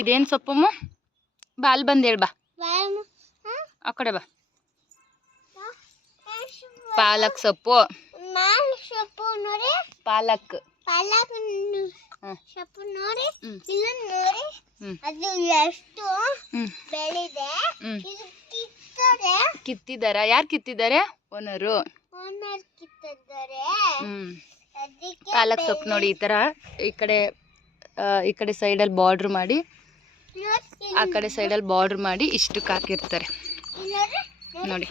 ಇದೇನು ಸೊಪ್ಪಮ್ಮ? ಬಾ ಅಲ್ಲಿ ಬಂದು ಹೇಳಿ ಬಾ. ಆ ಕಡೆ ಬಾ. ಪಾಲಕ್ ಸೊಪ್ಪು. ಪಾಲಕ್ ಸೊಪ್ಪು ನೋಡಿ, ಅದು ಎಷ್ಟು ಬೆಳೆದಿದೆ. ಕಿತ್ತಿದಾರ? ಯಾರು ಕಿತ್ತಿದ್ದಾರೆ? ಓನರು ಕಿತ್ತಿದ್ದಾರೆ. ಪಾಲಕ್ ಸೊಪ್ಪು ನೋಡಿ ಈ ತರ ಈ ಕಡೆ ಸೈಡಲ್ಲಿ ಬಾರ್ಡ್ರ್ ಮಾಡಿ, ಆ ಕಡೆ ಸೈಡಲ್ಲಿ ಬಾರ್ಡ್ರ್ ಮಾಡಿ ಇಷ್ಟಕ್ಕೆ ಹಾಕಿರ್ತಾರೆ ನೋಡಿ.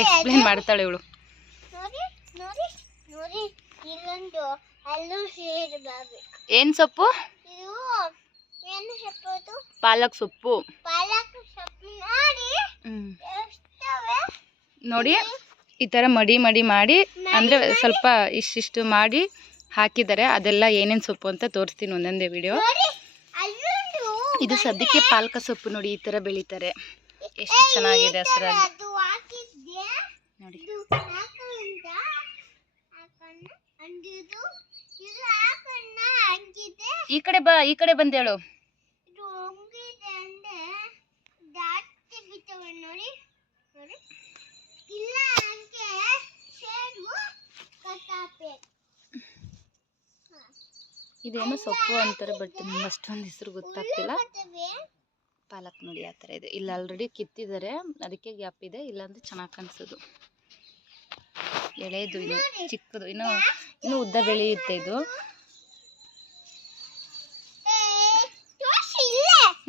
ಎಕ್ಸ್ಪ್ಲೇನ್ ಮಾಡ್ತಾಳೆ ಇವಳು. ಏನ್ ಸೊಪ್ಪು? ಪಾಲಕ್ ಸೊಪ್ಪು. ನೋಡಿ ಈ ತರ ಮಡಿ ಮಾಡಿ ಅಂದ್ರೆ ಸ್ವಲ್ಪ ಇಷ್ಟಿಷ್ಟು ಮಾಡಿ ಹಾಕಿದ್ದಾರೆ. ಅದೆಲ್ಲ ಏನೇನು ಸೊಪ್ಪು ಅಂತ ತೋರಿಸ್ತೀನಿ ಒಂದೊಂದೇ ವಿಡಿಯೋ. ಇದು ಸದ್ಯಕ್ಕೆ ಪಾಲಕ ಸೊಪ್ಪು ನೋಡಿ, ಈ ತರ ಬೆಳೀತಾರೆ. ಎಷ್ಟು ಚೆನ್ನಾಗಿದೆ ಹಸಿರಾಗಿ ನೋಡಿ. ಈ ಕಡೆ ಬಾ, ಈ ಕಡೆ ಬಂದೇಳು. ಇದೇನೋ ಸೊಪ್ಪು ಅಂತಾರೆ, ಬಟ್ ನಿಮ್ಗೆ ಅಷ್ಟೊಂದು ಹೆಸರು ಗೊತ್ತಾಗ್ತಿಲ್ಲ. ಪಾಲಕ್ ನೋಡಿ ಆ ಥರ ಇದೆ. ಇಲ್ಲಿ ಆಲ್ರೆಡಿ ಕಿತ್ತಿದ್ದಾರೆ, ಅದಕ್ಕೆ ಗ್ಯಾಪ್ ಇದೆ. ಇಲ್ಲಾಂದ್ರೆ ಚೆನ್ನಾಗಿ ಕಾಣಿಸೋದು. ಎಳೆದು ಇನ್ನು ಚಿಕ್ಕದು, ಇನ್ನು ಉದ್ದ ಬೆಳೆಯುತ್ತೆ ಇದು.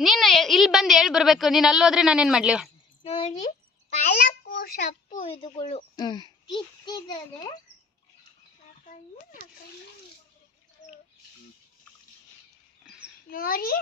ನೀನು ಇಲ್ಲಿ ಬಂದು ಹೇಳಿ ಬರ್ಬೇಕು. ನೀನು ಅಲ್ಲೋದ್ರೆ ನಾನೇನು ಮಾಡ್ಲಿ? ನೋಡಿ ಪಾಲಕ್ ಸೊಪ್ಪು ಇದುಗಳು ಕಿತ್ತಿದ್ದಾರೆ. ನೋಡಿ